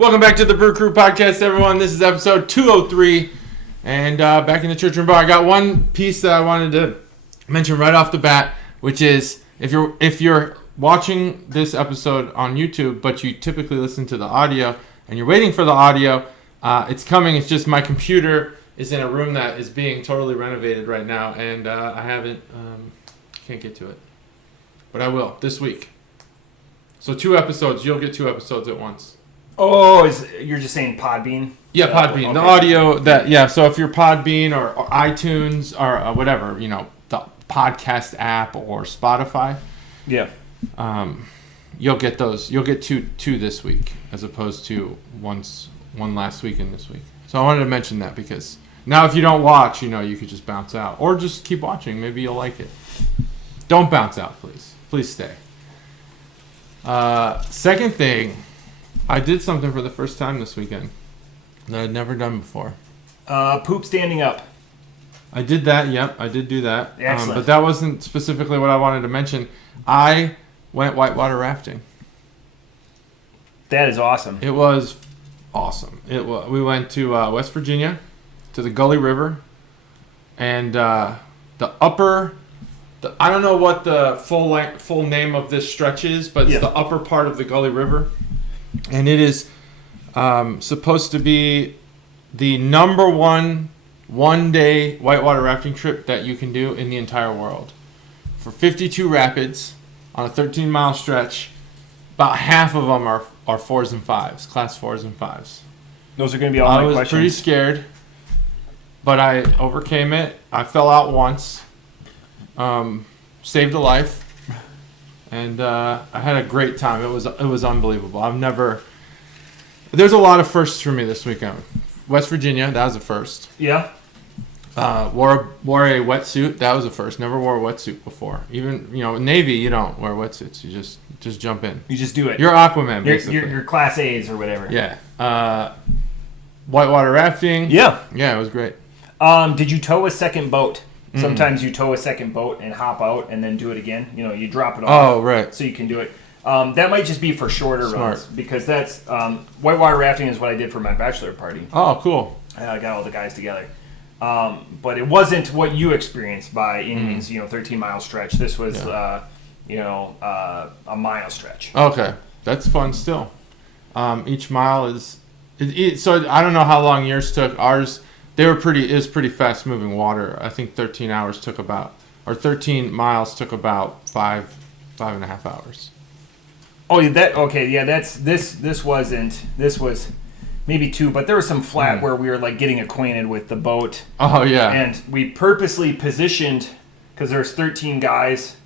Welcome back to the Brew Crew podcast, everyone. This is episode 203, and back in the church room bar. I got one piece that I wanted to mention right off the bat, which is if you're watching this episode on YouTube, but you typically listen to the audio, and you're waiting for the audio, it's coming. It's just my computer is in a room that is being totally renovated right now, and I can't get to it, but I will this week. So 2 episodes. You'll get 2 episodes at once. Oh, you're just saying Podbean? Yeah, Podbean. Okay. The audio so if you're Podbean or iTunes or whatever, the podcast app or Spotify. Yeah. You'll get those. You'll get two this week as opposed to one last week and this week. So I wanted to mention that because now if you don't watch, you could just bounce out or just keep watching. Maybe you'll like it. Don't bounce out, please. Please stay. Second thing, I did something for the first time this weekend that I'd never done before. Poop standing up. I did that, yep. I did do that. Excellent. But that wasn't specifically what I wanted to mention. I went whitewater rafting. That is awesome. It was awesome. We went to West Virginia, to the Gully River, and I don't know what the full name of this stretch is, but it's the upper part of the Gully River. And it is supposed to be the number one-day whitewater rafting trip that you can do in the entire world. For 52 rapids on a 13-mile stretch, about half of them are 4s and 5s, class 4s and 5s. Those are going to be all my questions. I was pretty scared, but I overcame it. I fell out once, saved a life. And I had a great time. It was unbelievable. There's a lot of firsts for me this weekend. West Virginia, that was a first. Yeah. Wore a wetsuit. That was a first. Never wore a wetsuit before. Even Navy, you don't wear wetsuits. You just jump in. You just do it. You're Aquaman, basically. You're Class A's or whatever. Yeah. Whitewater rafting. Yeah. Yeah, it was great. Did you tow a second boat? Sometimes you tow a second boat and hop out and then do it again. You drop it off. Oh, right. So you can do it. That might just be for shorter runs because that's whitewater rafting is what I did for my bachelor party. Oh, cool. I got all the guys together. But it wasn't what you experienced by any means, 13-mile stretch. This was, a mile stretch. Okay. That's fun still. Each mile is... So I don't know how long yours took. Ours... It was pretty fast moving water. I think 13 miles took about 5.5 hours. Oh, this was maybe 2, but there was some flat where we were like getting acquainted with the boat. Oh yeah. And we purposely positioned because there's 13 guys,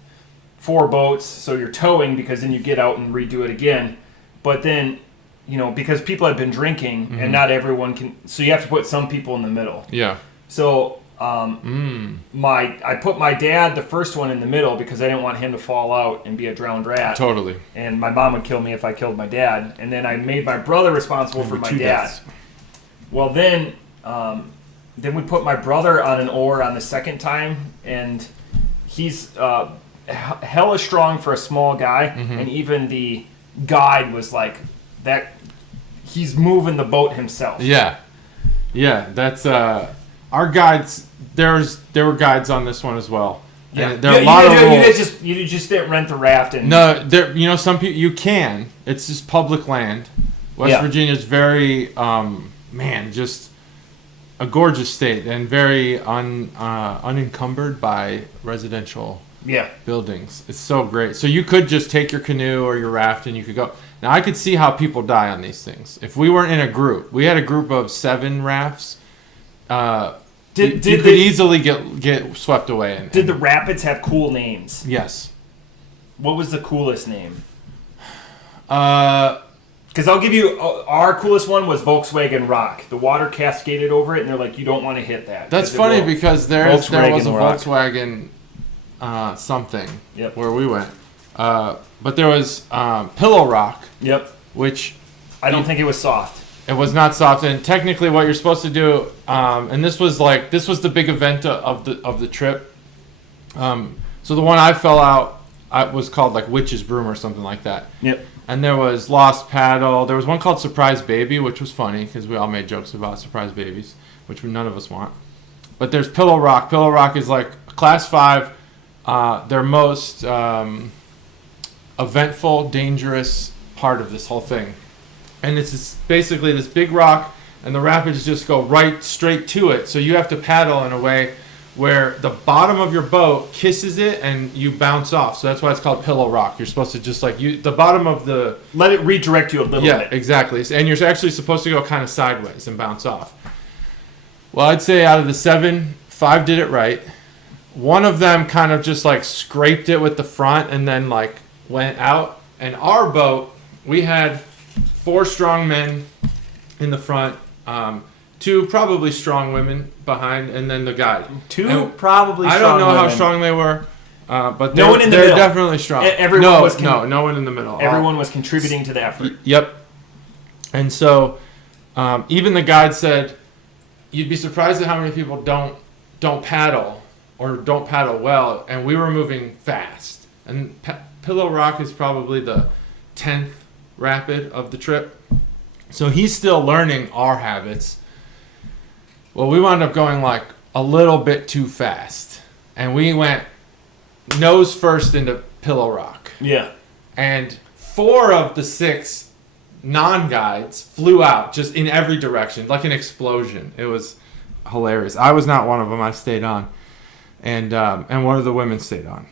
4 boats, so you're towing because then you get out and redo it again. But then because people have been drinking and not everyone can, so you have to put some people in the middle. Yeah. So I put my dad, the first one, in the middle because I didn't want him to fall out and be a drowned rat. Totally. And my mom would kill me if I killed my dad. And then I made my brother responsible for my dad. Deaths. Well, then we put my brother on an oar on the second time, and he's hella strong for a small guy, and even the guide was like, that he's moving the boat himself. Yeah, that's our guides. There were guides on this one as well. Yeah, there are a lot of rules. You just didn't rent the raft and some people you can. It's just public land. West Virginia is very just a gorgeous state and very unencumbered by residential buildings. It's so great. So you could just take your canoe or your raft and you could go. Now, I could see how people die on these things. If we weren't in a group, we had a group of 7 rafts. You could easily get swept away. Did the rapids have cool names? Yes. What was the coolest name? Because I'll give you, our coolest one was Volkswagen Rock. The water cascaded over it, and they're like, you don't want to hit that. That's funny because there was a Volkswagen something where we went. But there was Pillow Rock. Yep. Which I don't think it was soft. It was not soft, and technically, what you're supposed to do, and this was the big event of the trip. So the one I fell out, was called like Witch's Broom or something like that. Yep. And there was Lost Paddle. There was one called Surprise Baby, which was funny because we all made jokes about surprise babies, which none of us want. But there's Pillow Rock. Pillow Rock is like Class 5, their most eventful, dangerous part of this whole thing. And it's basically this big rock, and the rapids just go right straight to it. So you have to paddle in a way where the bottom of your boat kisses it and you bounce off. So that's why it's called Pillow Rock. You're supposed to just like the bottom of the... Let it redirect you a little bit. Yeah, exactly. And you're actually supposed to go kind of sideways and bounce off. Well, I'd say out of the 7, 5 did it right. One of them kind of just like scraped it with the front and then like went out. And our boat, we had 4 strong men in the front, 2 probably strong women behind, and then the guide. 2 probably strong I don't know women. how strong they were, but no one in the they're middle. definitely strong. No one in the middle. Everyone was contributing to the effort. Yep. And so even the guide said, you'd be surprised at how many people don't paddle or don't paddle well, and we were moving fast. And Pillow Rock is probably the 10th rapid of the trip. So he's still learning our habits. Well, we wound up going like a little bit too fast. And we went nose first into Pillow Rock. Yeah. And 4 of the 6 non-guides flew out just in every direction, like an explosion. It was hilarious. I was not one of them. I stayed on. And one of the women stayed on.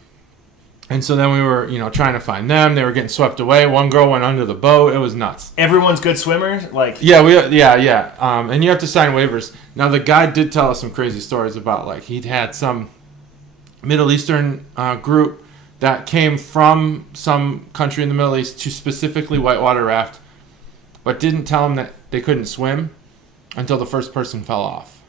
And so then we were, trying to find them. They were getting swept away. One girl went under the boat. It was nuts. Everyone's good swimmers? Yeah. And you have to sign waivers. Now, the guy did tell us some crazy stories about, like, he'd had some Middle Eastern group that came from some country in the Middle East to specifically whitewater raft, but didn't tell them that they couldn't swim until the first person fell off,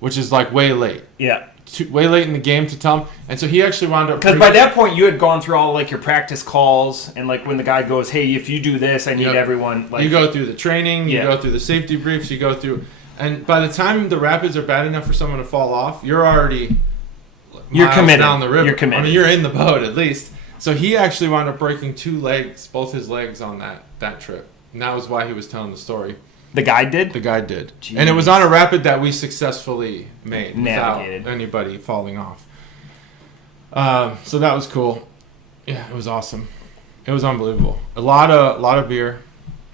which is, like, way late. Yeah. Way late in the game to tell him. And so he actually wound up... Because by that point, you had gone through all, like, your practice calls, and, like, when the guy goes, hey, if you do this, I need everyone... Like, you go through the training, you go through the safety briefs, you go through... And by the time the rapids are bad enough for someone to fall off, you're already... You're committed. Down the river. You're committed. I mean, you're in the boat, at least. So he actually wound up breaking both his legs on that trip. And that was why he was telling the story. The guide did? The guide did. Jeez. And it was on a rapid that we successfully made navigated without anybody falling off. So that was cool. Yeah, it was awesome. It was unbelievable. A lot of beer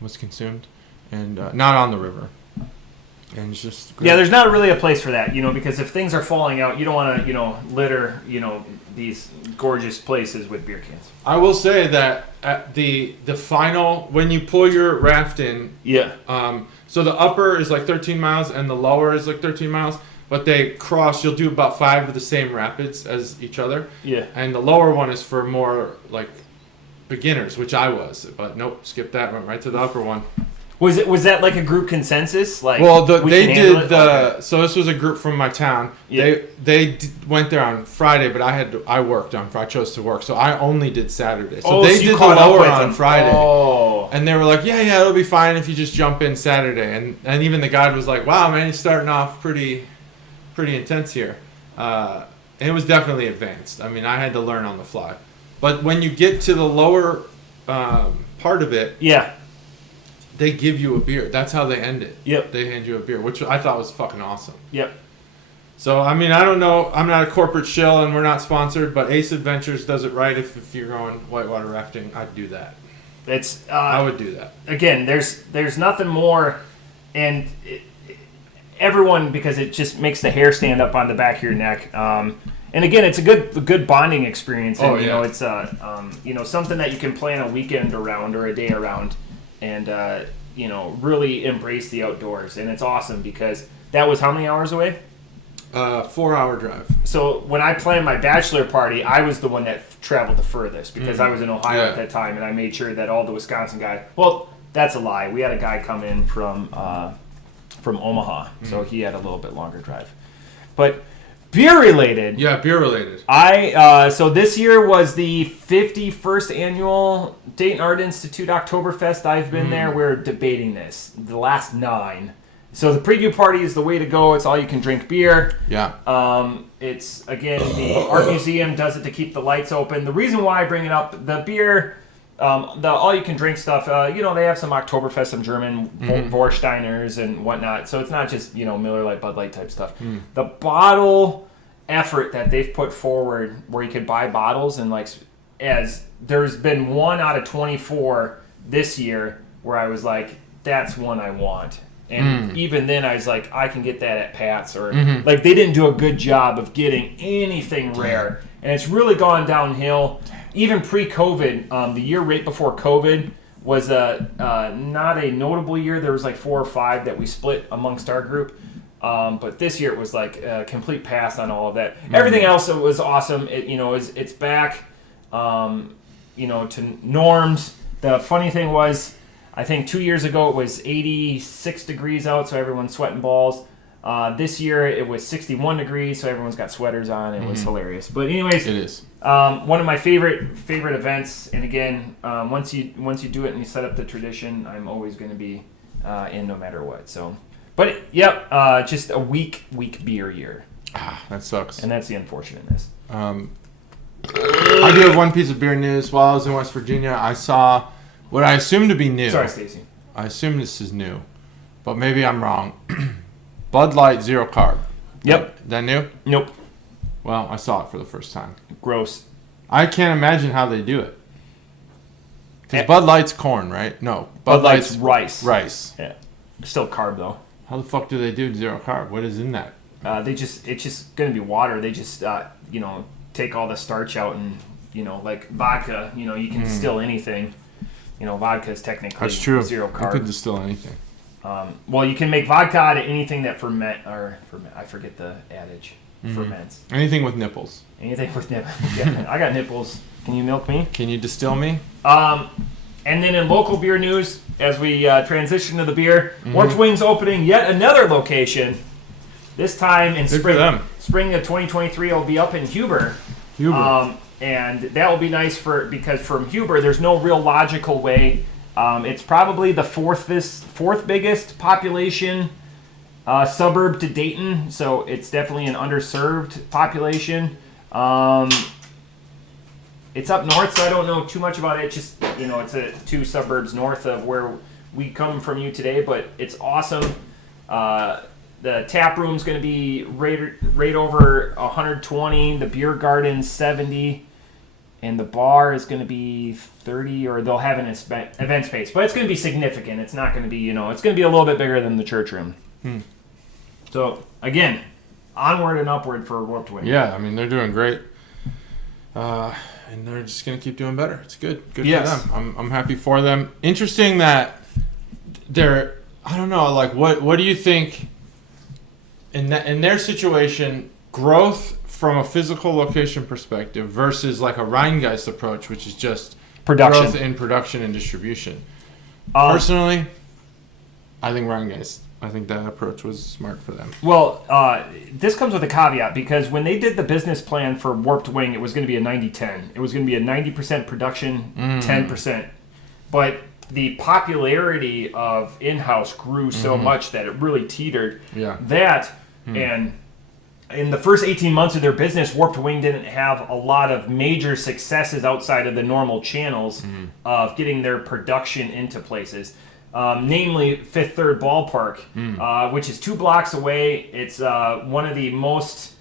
was consumed, and not on the river. And it's just great. Yeah, there's not really a place for that, because if things are falling out, you don't want to, litter, these gorgeous places with beer cans. I will say that at the final, when you pull your raft in, so the upper is like 13 miles and the lower is like 13 miles, but they cross. You'll do about 5 of the same rapids as each other. Yeah. And the lower one is for more like beginners, which I was, but nope, skip that, went right to the upper one. Was that like a group consensus? Like, well, so this was a group from my town. Yeah. They went there on Friday, but I worked on Friday. I chose to work, so I only did Saturday. So they did the lower on Friday. Oh. And they were like, yeah, it'll be fine if you just jump in Saturday. And even the guide was like, wow, man, you're starting off pretty intense here. And it was definitely advanced. I mean, I had to learn on the fly. But when you get to the lower part of it, they give you a beer. That's how they end it. Yep. They hand you a beer, which I thought was fucking awesome. Yep. So, I mean, I don't know. I'm not a corporate shill, and we're not sponsored, but Ace Adventures does it right. If you're going whitewater rafting, I'd do that. I would do that. Again, there's nothing more, and everyone, because it just makes the hair stand up on the back of your neck. And again, it's a good bonding experience. And, it's something that you can plan a weekend around or a day around. And, really embrace the outdoors. And it's awesome because that was how many hours away? 4-hour drive. So when I planned my bachelor party, I was the one that traveled the furthest because I was in Ohio at that time. And I made sure that all the Wisconsin guys... Well, that's a lie. We had a guy come in from Omaha. So he had a little bit longer drive. But... Beer related. Yeah, beer related. So this year was the 51st annual Dayton Art Institute Oktoberfest. I've been there. We're debating this. The last 9. So the preview party is the way to go. It's all you can drink beer. Yeah. It's, again, the art museum does it to keep the lights open. The reason why I bring it up, the beer, The all-you-can-drink stuff, they have some Oktoberfest, some German Vorsteiners and whatnot. So it's not just, Miller Lite, Bud Light type stuff. The bottle effort that they've put forward where you could buy bottles and, as there's been 1 out of 24 this year where I was like, that's one I want. And even then I was like, I can get that at Pat's. Or, they didn't do a good job of getting anything rare. And it's really gone downhill. Even pre-COVID, the year right before COVID was not a notable year. There was 4 or 5 that we split amongst our group. But this year it was a complete pass on all of that. Everything else was awesome. It's back, to norms. The funny thing was, I think 2 years ago it was 86 degrees out, so everyone's sweating balls. This year it was 61 degrees, so everyone's got sweaters on. It was hilarious. But anyways, it is one of my favorite events. And again, once you do it and you set up the tradition, I'm always going to be in no matter what. So, but just a weak beer year. That sucks. And that's the unfortunateness. I do have one piece of beer news. While I was in West Virginia, I saw what I assume to be new. Sorry, Stacy. I assume this is new, but maybe I'm wrong. Bud Light Zero Carb. Yep. That new? Nope. Well, I saw it for the first time. Gross. I can't imagine how they do it. Because Bud Light's corn, right? No. Bud Light's rice. Rice. Yeah. Still carb, though. How the fuck do they do zero carb? What is in that? It's just going to be water. They just, take all the starch out and, like vodka, you can distill anything. Vodka is technically That's true. zero carb. You could distill anything. Well, you can make vodka out of anything that ferment. I forget the adage. Ferments. Anything with nipples. Anything with nipples. Yeah, I got nipples. Can you milk me? Can you distill me? And then in local beer news, as we transition to the beer, Warped Wings opening yet another location. This time in spring of 2023, it'll be up in Huber. And that will be nice because from Huber, there's no real logical way. It's probably the fourth biggest population suburb to Dayton, so it's definitely an underserved population. It's up north, so I don't know too much about it. Just it's 2 suburbs north of where we come from you today, but it's awesome. The tap room's going to be right over 120. The beer garden's 70. And the bar is going to be 30, or they'll have an event space. But it's going to be significant. It's not going to be, it's going to be a little bit bigger than the church room. So, again, onward and upward for Warped Wing. Yeah, I mean, they're doing great. And they're just going to keep doing better. It's good. Good for them. I'm happy for them. Interesting that they're, I don't know, what do you think in their situation, growth from a physical location perspective versus a Rheingeist approach, which is just production. Growth in production and distribution. Personally, I think Rheingeist. I think that approach was smart for them. Well, this comes with a caveat because when they did the business plan for Warped Wing, it was going to be a 90-10. It was going to be a 90% production, 10%. But the popularity of in-house grew so much that it really teetered. Yeah. And in the first 18 months of their business, Warped Wing didn't have a lot of major successes outside of the normal channels of getting their production into places. Namely, Fifth Third Ballpark, which is 2 blocks away. It's one of the most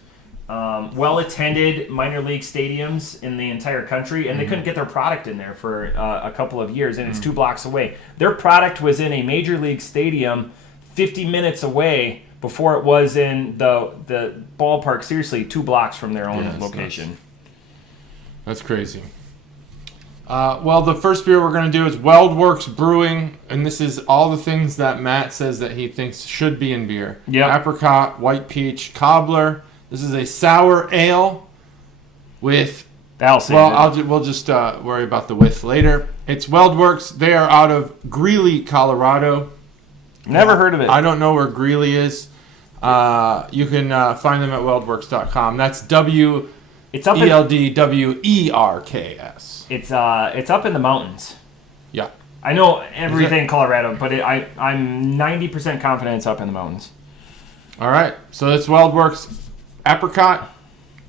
well-attended minor league stadiums in the entire country, and they couldn't get their product in there for a couple of years, and it's 2 blocks away. Their product was in a major league stadium 50 minutes away before it was in the ballpark, seriously, 2 blocks from their own location. That's crazy. Well, the first beer we're going to do is Weldwerks Brewing, and this is all the things that Matt says that he thinks should be in beer. Yep. Apricot, white peach, cobbler. This is a sour ale with... we'll just worry about the width later. It's Weldwerks. They are out of Greeley, Colorado. Never heard of it. I don't know where Greeley is. You can find them at weldwerks.com. That's WELDWERKS. It's up in the mountains. Yeah. I know everything in Colorado, but I'm 90% confident it's up in the mountains. All right. So it's Weldwerks Apricot,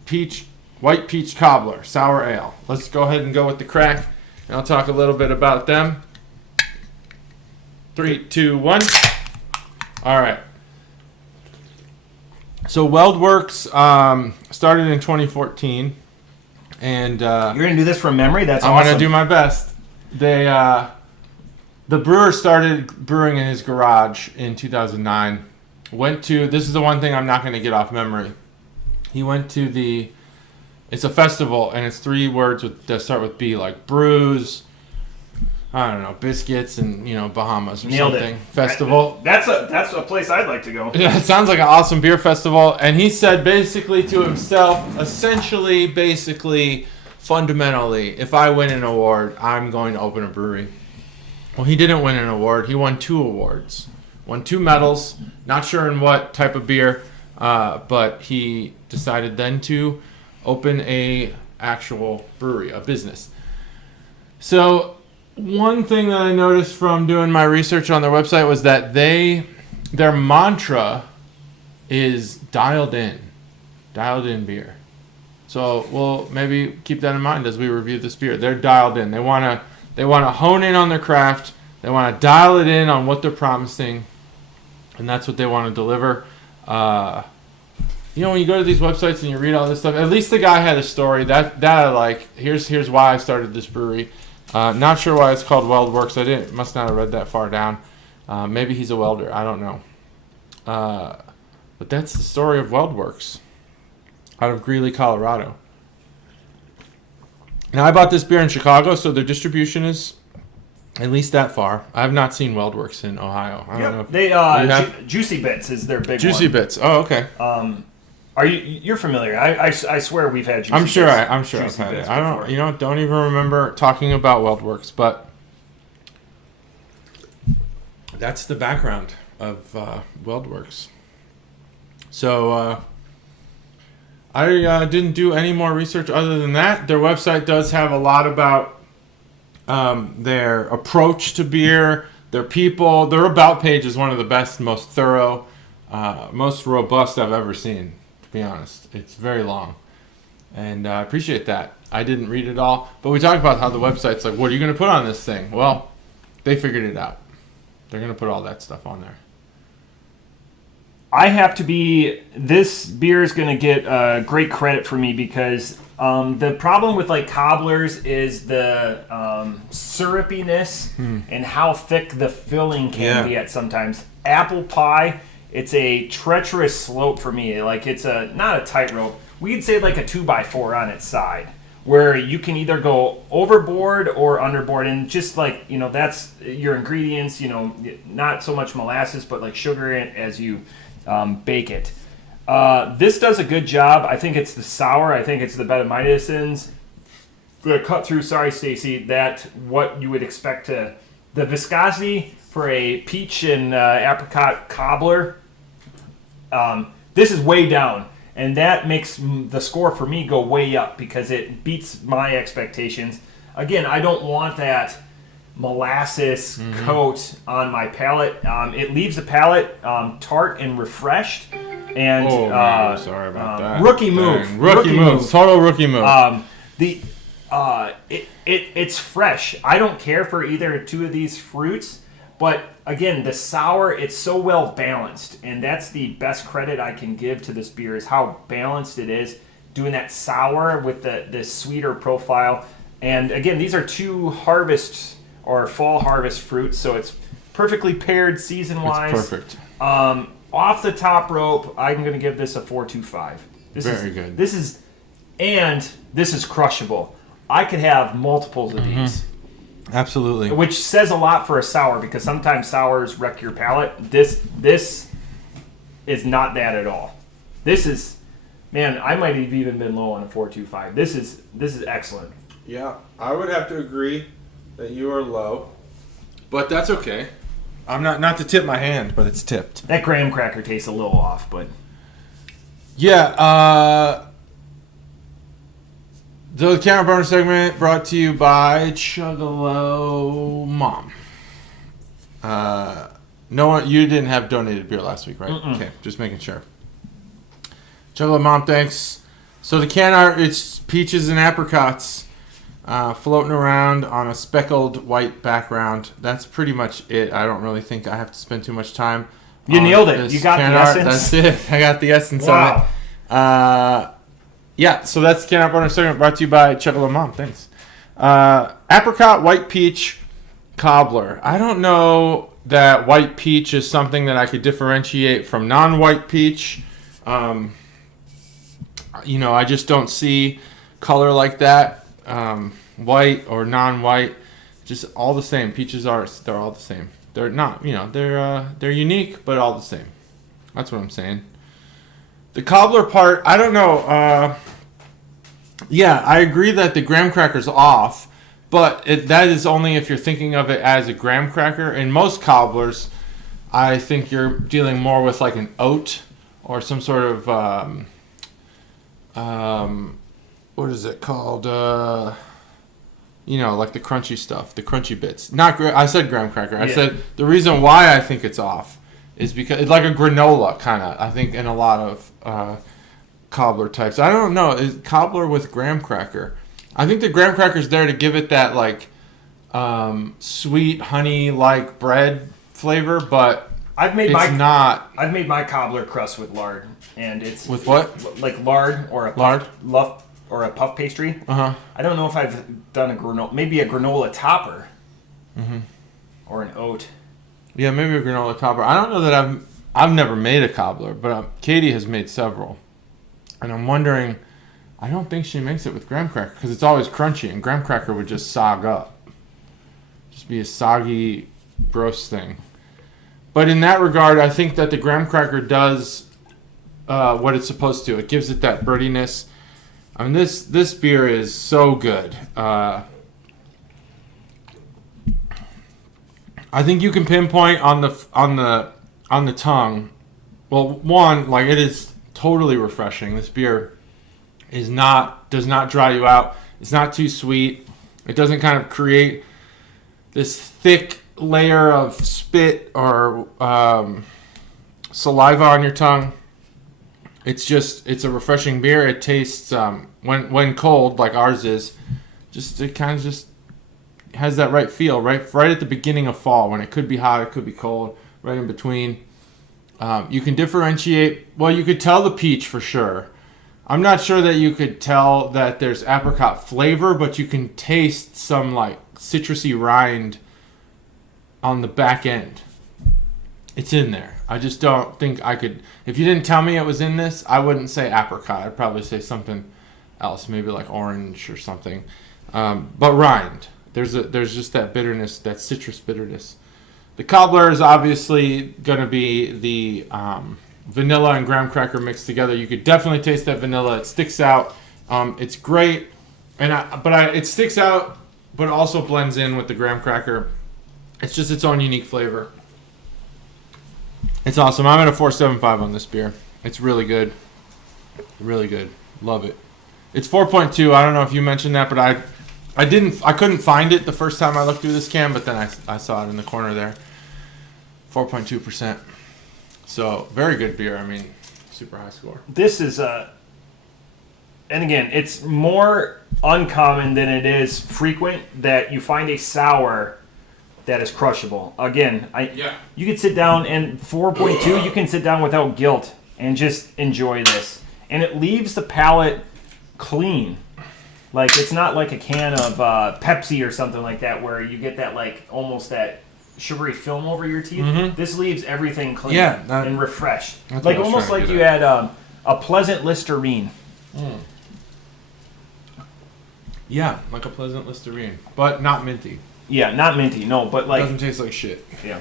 peach, white peach cobbler, sour ale. Let's go ahead and go with the crack. and I'll talk a little bit about them. 3, 2, 1. All right. So Weldwerks started in 2014, and You're gonna do this from memory? That's I'm awesome. gonna do my best. They the brewer started brewing in his garage in 2009. This is the one thing I'm not going to get off memory. He went to it's a festival, and it's 3 words that start with B, like brews, I don't know, biscuits, and Bahamas or Nailed something. it. Festival. That's a place I'd like to go. Yeah, it sounds like an awesome beer festival. And he said basically to himself, basically, fundamentally, if I win an award, I'm going to open a brewery. Well, he didn't win an award. He won 2 awards. Won 2 medals. Not sure in what type of beer, but he decided then to open a actual brewery, a business. So one thing that I noticed from doing my research on their website was that their mantra is dialed in beer. So we'll maybe keep that in mind as we review this beer. They're dialed in. They want to hone in on their craft. They want to dial it in on what they're promising, and that's what they want to deliver. When you go to these websites and you read all this stuff, at least the guy had a story that I like. Here's why I started this brewery. Not sure why it's called Weldwerks. Must not have read that far down. Maybe he's a welder. I don't know. But that's the story of Weldwerks out of Greeley, Colorado. Now, I bought this beer in Chicago, so their distribution is at least that far. I have not seen Weldwerks in Ohio. I don't know if they Juicy Bits is their big Juicy one. Bits. Oh, okay. You're familiar? I swear we've had Juicy Bits. I'm sure I've had it. I before. don't even remember talking about Weldwerks, but that's the background of Weldwerks. So I didn't do any more research other than that. Their website does have a lot about their approach to beer, their people. Their about page is one of the best, most thorough, most robust I've ever seen, to be honest. It's very long, and I appreciate that. I didn't read it all, but we talked about how the website's like, what are you going to put on this thing? Well, they figured it out. They're going to put all that stuff on there. This beer is going to get great credit for me because the problem with like cobblers is the syrupiness and how thick the filling can be at sometimes. Apple pie, it's a treacherous slope for me. Like it's not a tightrope. We could say like a 2x4 on its side, where you can either go overboard or underboard, and just like that's your ingredients. Not so much molasses, but like sugar in it as you bake it. This does a good job. I think it's the sour. I think it's the Betamidasins. The cut through. Sorry, Stacy. That what you would expect the viscosity for a peach and apricot cobbler. This is way down, and that makes the score for me go way up because it beats my expectations. Again, I don't want that molasses coat on my palate. It leaves the palate tart and refreshed. And sorry about that. Rookie move. Dang. Rookie move. Total rookie move. It's fresh. I don't care for either 2 of these fruits, but again, the sour, it's so well balanced, and that's the best credit I can give to this beer is how balanced it is, doing that sour with the sweeter profile. And again, these are 2 harvests or fall harvest fruits, so it's perfectly paired season-wise. It's perfect. Off the top rope, I'm going to give this a 4.25. Very good. This is crushable. I could have multiples of these. Absolutely. Which says a lot for a sour because sometimes sours wreck your palate. This is not that at all. This is, man, I might have even been low on a 4.25. This is excellent. Yeah, I would have to agree that you are low, but that's okay. I'm not to tip my hand, but it's tipped. That graham cracker tastes a little off, but yeah. The Camera Burner segment brought to you by Chuggalo Mom. No one, you didn't have donated beer last week, right? Okay, just making sure. Chuggalo Mom, thanks. So the can art, it's peaches and apricots. floating around on a speckled white background. That's pretty much it. I don't really think I have to spend too much time. You nailed it. You got the essence. That's it. I got the essence of it. Yeah, so that's the Can Art Bonus segment brought to you by Chuggalos Mom. Thanks. Apricot White Peach Cobbler. I don't know that white peach is something that I could differentiate from non-white peach. I just don't see color like that. White or non-white, just all the same. Peaches they're all the same. They're not, they're unique, but all the same. That's what I'm saying. The cobbler part, I don't know. Yeah, I agree that the graham cracker's off, but that is only if you're thinking of it as a graham cracker. In most cobblers, I think you're dealing more with like an oat or some sort of what is it called? Like the crunchy stuff, the crunchy bits. I said graham cracker. I said the reason why I think it's off is because it's like a granola kind of. I think in a lot of cobbler types. I don't know. Is cobbler with graham cracker? I think the graham cracker's there to give it that like sweet honey like bread flavor, but I've made my cobbler crust with lard, and it's with what? Like lard or a puff pastry. I don't know if I've done a granola, maybe a granola topper, or an oat. Yeah, maybe a granola topper. I don't know that I've never made a cobbler, but Katie has made several, and I'm wondering. I don't think she makes it with graham cracker because it's always crunchy, and graham cracker would just sog up, just be a soggy, gross thing. But in that regard, I think that the graham cracker does what it's supposed to. It gives it that birdiness. I mean, this beer is so good. I think you can pinpoint on the tongue. Well, one, like it is totally refreshing. This beer does not dry you out. It's not too sweet. It doesn't kind of create this thick layer of spit or saliva on your tongue. It's a refreshing beer. It tastes when cold like ours is, it kind of just has that right feel right at the beginning of fall when it could be hot, it could be cold, right in between. You can differentiate. Well, you could tell the peach for sure. I'm not sure that you could tell that there's apricot flavor, but you can taste some like citrusy rind on the back end. It's in there. I just don't think I could. If you didn't tell me it was in this, I wouldn't say apricot. I'd probably say something else, maybe like orange or something. But rind. There's just that bitterness, that citrus bitterness. The cobbler is obviously going to be the vanilla and graham cracker mixed together. You could definitely taste that vanilla. It sticks out. It's great, it sticks out, but also blends in with the graham cracker. It's just its own unique flavor. It's awesome. I'm at a 4.75 on this beer. It's really good. Really good. Love it. It's 4.2. I don't know if you mentioned that, but I couldn't find it the first time I looked through this can, but then I saw it in the corner there. 4.2%. So, very good beer. I mean, super high score. This is and again, it's more uncommon than it is frequent that you find a sour that is crushable. Again, you can sit down and 4.2, you can sit down without guilt and just enjoy this. And it leaves the palate clean. Like, it's not like a can of Pepsi or something like that where you get that, like, almost that sugary film over your teeth. Mm-hmm. This leaves everything clean and refreshed. Like, almost like you had a pleasant Listerine. Mm. Yeah, like a pleasant Listerine, but not minty. Yeah, not minty, no, but like... It doesn't taste like shit. Yeah.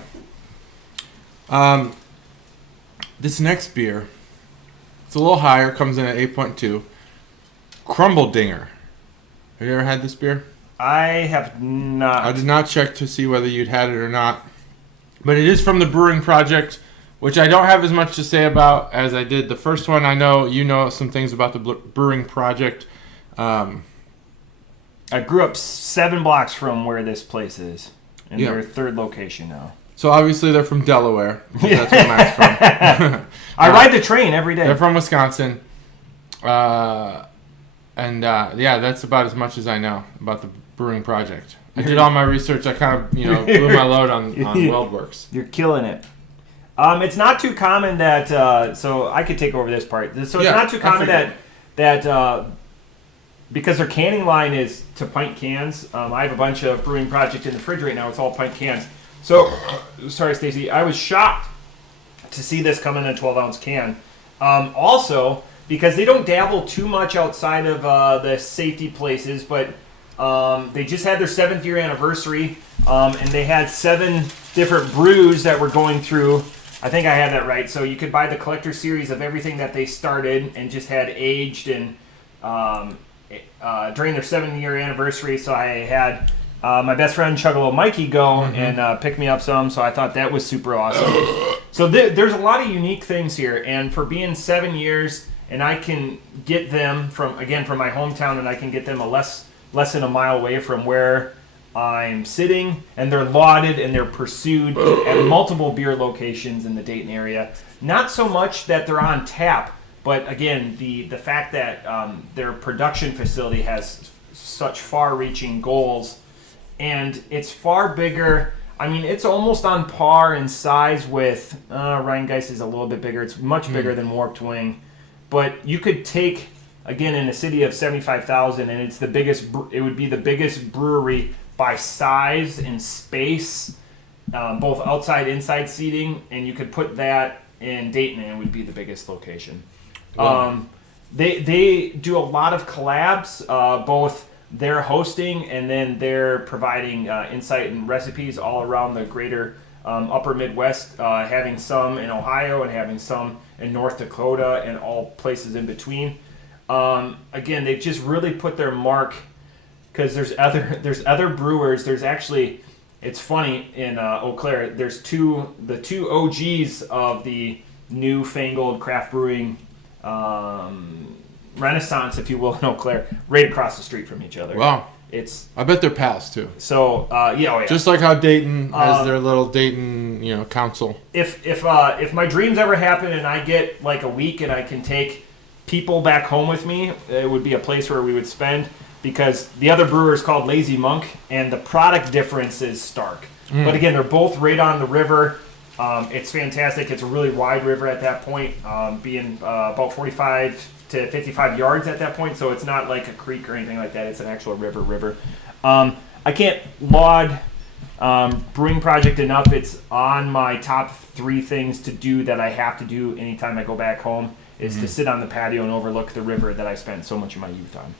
This next beer, it's a little higher, comes in at 8.2. Crumbledinger. Have you ever had this beer? I have not. I did not check to see whether you'd had it or not. But it is from the Brewing Projekt, which I don't have as much to say about as I did the first one. I know you know some things about the Brewing Projekt. I grew up 7 blocks from where this place is, in their third location now. So obviously they're from Delaware. That's where Matt's from. I ride the train every day. They're from Wisconsin. yeah, that's about as much as I know about the Brewing Projekt. I did all my research. I kind of, blew my load on Weldwerks. You're killing it. It's not too common that, so I could take over this part. So it's not too common that because their canning line is to pint cans. I have a bunch of Brewing Projekt in the fridge right now. It's all pint cans. So, sorry, Stacy. I was shocked to see this come in a 12-ounce can. Also, because they don't dabble too much outside of the safety places, but they just had their 7th year anniversary, and they had 7 different brews that were going through. I think I had that right. So you could buy the collector series of everything that they started and just had aged and during their 7-year anniversary. So I had my best friend Chuggalo Mikey go and pick me up some. So I thought that was super awesome. So there's a lot of unique things here, and for being 7 years, and I can get them from my hometown, and I can get them less than a mile away from where I'm sitting, and they're lauded and they're pursued at multiple beer locations in the Dayton area. Not so much that they're on tap, but again, the fact that their production facility has such far-reaching goals, and it's far bigger. I mean, it's almost on par in size with Rheingeist is a little bit bigger. It's much bigger than Warped Wing, but you could take, again, in a city of 75,000, and it's the biggest. It would be the biggest brewery by size and space, both outside inside seating, and you could put that in Dayton, and it would be the biggest location. Wow. They do a lot of collabs, both they're hosting and then they're providing insight and recipes all around the greater upper Midwest, having some in Ohio and having some in North Dakota and all places in between. Again, they've just really put their mark, because there's other brewers. There's actually, it's funny, in Eau Claire, there's the two OGs of the newfangled craft brewing renaissance, if you will, in Eau Claire, right across the street from each other. Wow. I bet they're pals too. So yeah. Just like how Dayton has their little Dayton, council. If my dreams ever happen and I get like a week and I can take people back home with me, it would be a place where we would spend, because the other brewer is called Lazy Monk, and the product difference is stark. But again, they're both right on the river. It's fantastic. It's a really wide river at that point, being about 45 to 55 yards at that point, so it's not like a creek or anything like that. It's an actual river. I can't laud Brewing Projekt enough. It's on my top 3 things to do that I have to do anytime I go back home, is to sit on the patio and overlook the river that I spent so much of my youth on.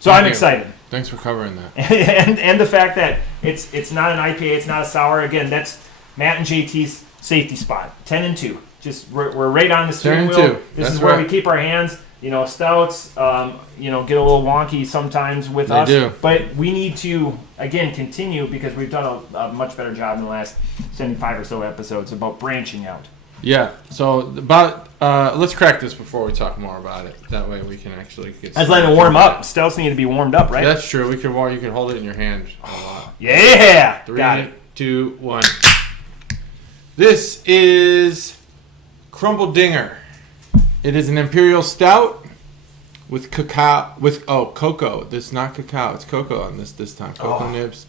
So I'm excited. Thanks for covering that. and the fact that it's not an IPA, it's not a sour. Again, that's Matt and JT's safety spot. 10-2. Just we're right on the steering wheel. This is where we keep our hands. Stouts, get a little wonky sometimes with us. They do. But we need to, again, continue, because we've done a much better job in the last 75 or so episodes about branching out. Yeah. So let's crack this before we talk more about it. That way we can actually get. Let's let it warm up. Stouts need to be warmed up, right? That's true. You can hold it in your hand a lot. Yeah. 3, 2, 1. This is Crumbledinger. It is an imperial stout with cocoa. This is not cacao. It's cocoa on this time. Cocoa nibs,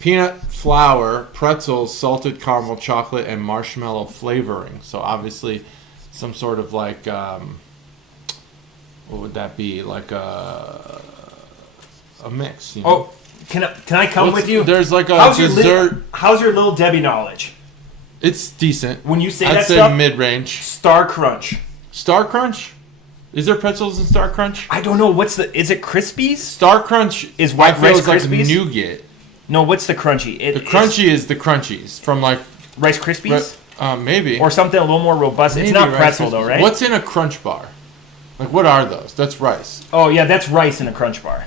peanut flour, pretzels, salted caramel, chocolate, and marshmallow flavoring. So obviously, some sort of like what would that be? Like a mix. Oh, can I come with you? There's like a dessert. How's your Little Debbie knowledge? It's decent. When you say I'd that say stuff, mid-range. Star Crunch. Star Crunch? Is there pretzels in Star Crunch? I don't know. Is it Krispies? Star Crunch is white Rice Krispies? Like nougat. No, what's the crunchy? The crunchy is the crunchies from like Rice Krispies? Maybe. Or something a little more robust. Maybe it's not pretzel though, right? What's in a crunch bar? Like, what are those? That's rice. Oh yeah, that's rice in a crunch bar.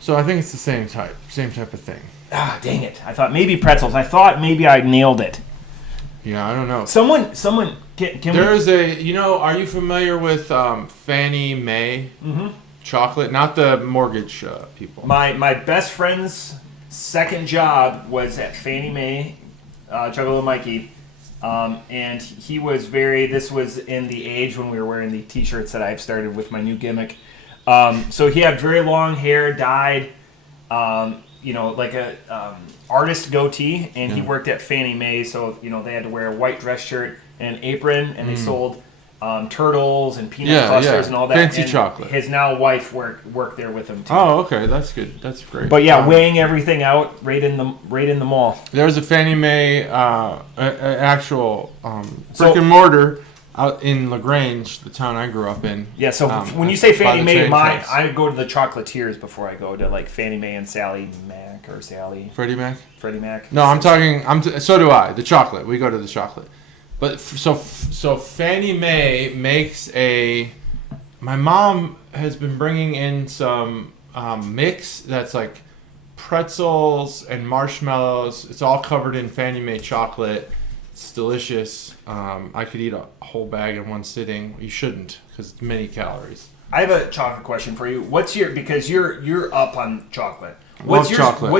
So I think it's the same type of thing. Ah, dang it! I thought maybe pretzels. I thought maybe I nailed it. Yeah, I don't know. Someone, can there is a, are you familiar with Fannie Mae chocolate? Not the mortgage people. My best friend's second job was at Fannie Mae, Chuggalo Mikey, and he was this was in the age when we were wearing the t-shirts that I've started with my new gimmick. So he had very long hair, dyed, like a artist goatee, and he worked at Fannie Mae, so they had to wear a white dress shirt and an apron, and they sold turtles and peanut clusters and all that. Fancy and chocolate. His now wife worked there with him too. Oh, okay, that's good. That's great. But yeah, weighing everything out right in the mall. There was a Fannie Mae actual brick and mortar out in LaGrange, the town I grew up in. Yeah, so when you say Fannie Mae, I go to the chocolatiers before I go to like Fannie Mae and Sally Mac or Sally. Freddie Mac? Freddie Mac. No, I'm talking. So do I. The chocolate. We go to the chocolate. But so Fannie Mae makes my mom has been bringing in some mix that's like pretzels and marshmallows. It's all covered in Fannie Mae chocolate. It's delicious. I could eat a whole bag in one sitting. You shouldn't, because it's many calories. I have a chocolate question for you. Because you're up on chocolate. Chocolate.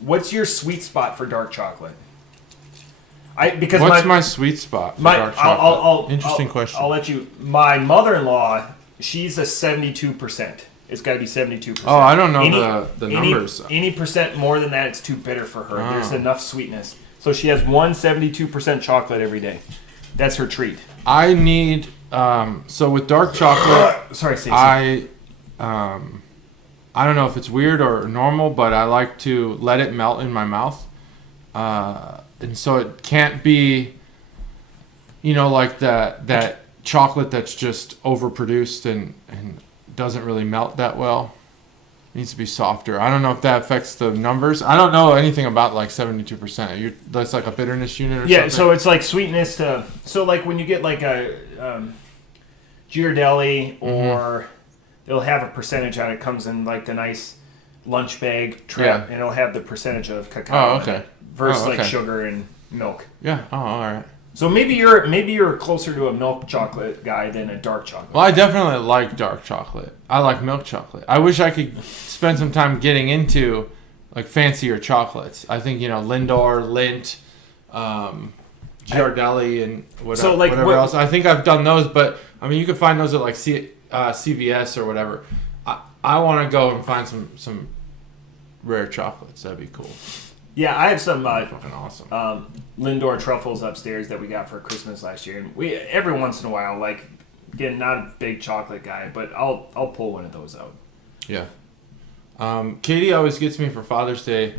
What's your sweet spot for dark chocolate? What's my sweet spot for dark chocolate? Interesting question. I'll let you. My mother-in-law, she's a 72%. It's got to be 72%. Oh, I don't know the numbers. Any percent more than that, it's too bitter for her. There's enough sweetness. So she has 72% chocolate every day. That's her treat. I need so with dark chocolate. Sorry, Stacey. I don't know if it's weird or normal, but I like to let it melt in my mouth, and so it can't be, like that chocolate that's just overproduced and doesn't really melt that well. It needs to be softer. I don't know if that affects the numbers. I don't know anything about like 72%. That's like a bitterness unit or something? Yeah, so it's like sweetness to... So like when you get like a Ghirardelli or they'll have a percentage on it. Comes in like the nice lunch bag trap, and it'll have the percentage of cacao in it versus like sugar and milk. Yeah, all right. So maybe you're closer to a milk chocolate guy than a dark chocolate. Well, I definitely like dark chocolate. I like milk chocolate. I wish I could spend some time getting into like fancier chocolates. I think Lindor, Lindt, Ghirardelli, and whatever else. I think I've done those, but I mean you can find those at like CVS or whatever. I want to go and find some rare chocolates. That'd be cool. Yeah, I have some fucking awesome. Lindor truffles upstairs that we got for Christmas last year, and we every once in a while, like, again, not a big chocolate guy, but I'll pull one of those out. Yeah. Katie always gets me for Father's Day.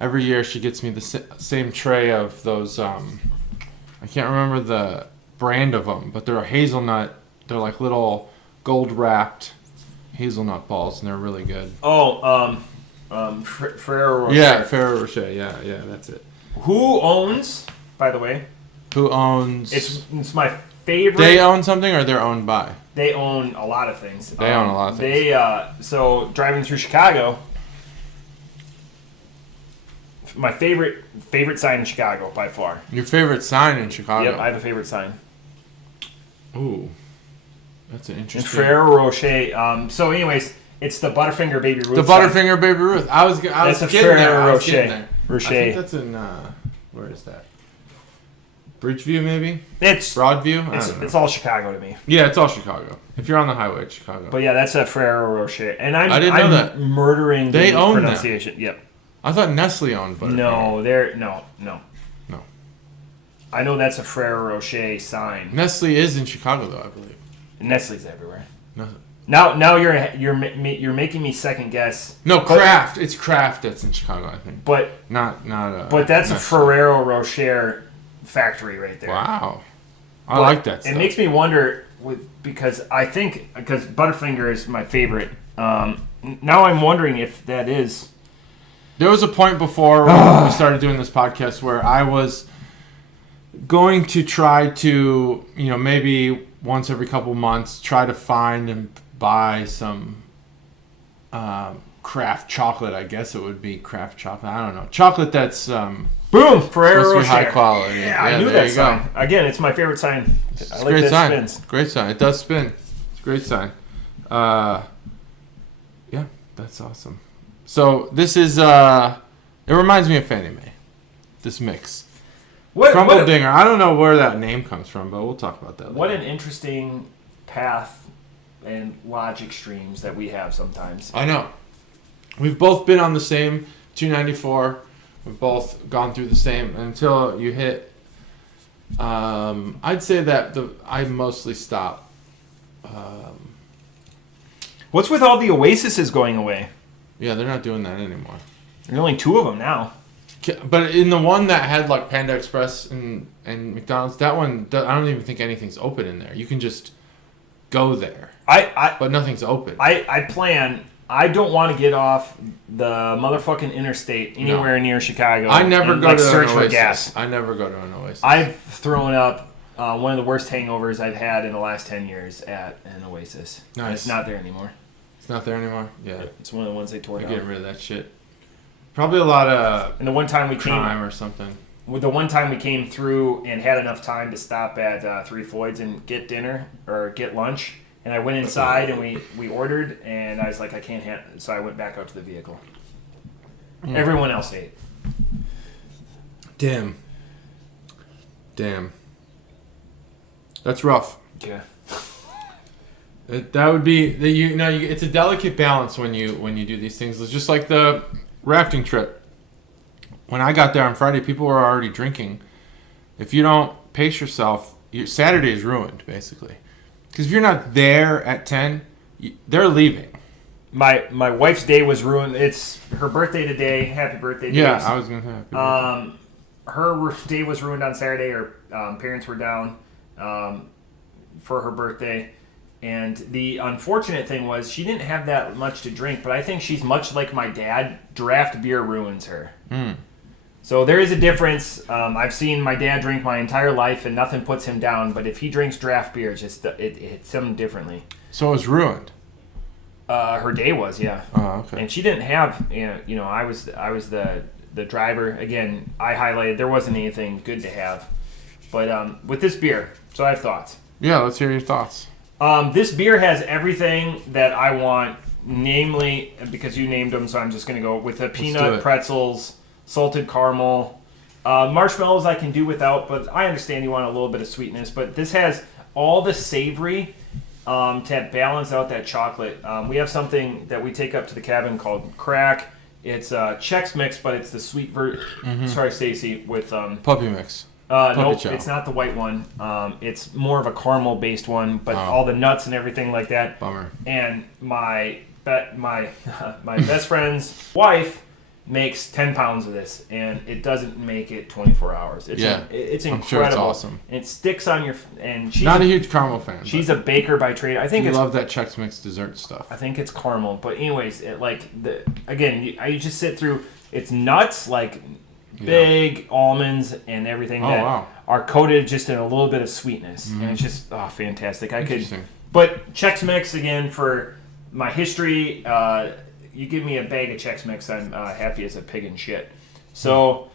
Every year she gets me the same tray of those. I can't remember the brand of them, but they're a hazelnut. They're like little gold wrapped hazelnut balls, and they're really good. Ferrero Rocher. Yeah, Ferrero Rocher. Yeah, that's it. Who owns, by the way? Who owns? It's my favorite. They own something, or they're owned by? They own a lot of things. They own a lot of things. So driving through Chicago, my favorite sign in Chicago by far. Your favorite sign in Chicago? Yep, I have a favorite sign. Ooh, that's an interesting. And Ferrero Rocher. So, anyways. It's the Butterfinger Baby Ruth. The Butterfinger Baby Ruth. I was getting there. I think that's in where is that? Bridgeview, maybe. It's Broadview. It's all Chicago to me. Yeah, it's all Chicago. If you're on the highway, it's Chicago. But yeah, that's a Ferrero Rocher, and I didn't know that. Murdering they the own pronunciation. That. Yep. I thought Nestle owned Butterfinger. No. I know that's a Ferrero Rocher sign. Nestle is in Chicago, though, I believe. Nestle's everywhere. No. Now you're making me second guess. No, Kraft. It's Kraft that's in Chicago, I think. But not. But that's a Ferrero Rocher factory right there. Wow, I like that stuff. It makes me wonder because Butterfinger is my favorite. Now I'm wondering if that is. There was a point before when we started doing this podcast where I was going to try to, maybe once every couple months, try to find and buy some Kraft chocolate. I guess it would be Kraft chocolate. I don't know. Chocolate that's boom, Ferrero Rocher. High quality. Yeah, I knew that sign. Again, it's my favorite sign. It's I a like great that sign. Spins. Great sign. It does spin. It's a great sign. Yeah, that's awesome. So this is it reminds me of Fannie Mae. This mix. Crumbledinger. I don't know where that name comes from, but we'll talk about that later. What an interesting path and logic streams that we have sometimes. I know. We've both been on the same 294. We've both gone through the same until you hit. I'd say that I mostly stop. What's with all the Oasises going away? Yeah, they're not doing that anymore. There's only 2 of them now. But in the one that had like Panda Express and McDonald's, that one, I don't even think anything's open in there. You can just go there. But nothing's open. I don't want to get off the motherfucking interstate anywhere near Chicago. I never go to search an Oasis. for gas. I never go to an Oasis. I've thrown up one of the worst hangovers I've had in the last 10 years at an Oasis. Nice. And it's not there anymore. It's not there anymore? Yeah. It's one of the ones they tore down. Getting rid of that shit. Probably a lot of and the one time we crime or something. The one time we came through and had enough time to stop at Three Floyds and get dinner or get lunch, and I went inside and we ordered, and I was like, I can't so I went back out to the vehicle. Everyone else ate. Damn. That's rough. Yeah. That would be it's a delicate balance when you do these things. It's just like the rafting trip. When I got there on Friday, people were already drinking. If you don't pace yourself, your Saturday is ruined basically. Because if you're not there at 10, they're leaving. My wife's day was ruined. It's her birthday today. Happy birthday, Dave. Yeah, I was gonna say. Her day was ruined on Saturday. Her parents were down for her birthday. And the unfortunate thing was she didn't have that much to drink, but I think she's much like my dad. Draft beer ruins her. So there is a difference. I've seen my dad drink my entire life and nothing puts him down, but if he drinks draft beer, it hits him differently. So it was ruined? Her day was, yeah. Oh, okay. And she didn't have, I was the driver. Again, I highlighted there wasn't anything good to have. But with this beer, so I have thoughts. Yeah, let's hear your thoughts. This beer has everything that I want, namely, because you named them, so I'm just going to go with the peanut pretzels, salted caramel. Marshmallows I can do without, but I understand you want a little bit of sweetness. But this has all the savory to balance out that chocolate. We have something that we take up to the cabin called Crack. It's Chex Mix, but it's the sweet version. Sorry, Stacy, with... Puppy Mix. Nope, it's not the white one. It's more of a caramel-based one, but all the nuts and everything like that. Bummer. And my best friend's wife makes 10 pounds of this, and it doesn't make it 24 hours. It's incredible. I'm sure it's awesome. And it sticks on your... And she's not a huge caramel fan. She's a baker by trade. I think you love that Chex Mix dessert stuff. I think it's caramel, but anyways, you just sit through... It's nuts, like... Big almonds and everything that are coated just in a little bit of sweetness, and it's just fantastic. But Chex Mix again for my history. You give me a bag of Chex Mix, I'm happy as a pig in shit. So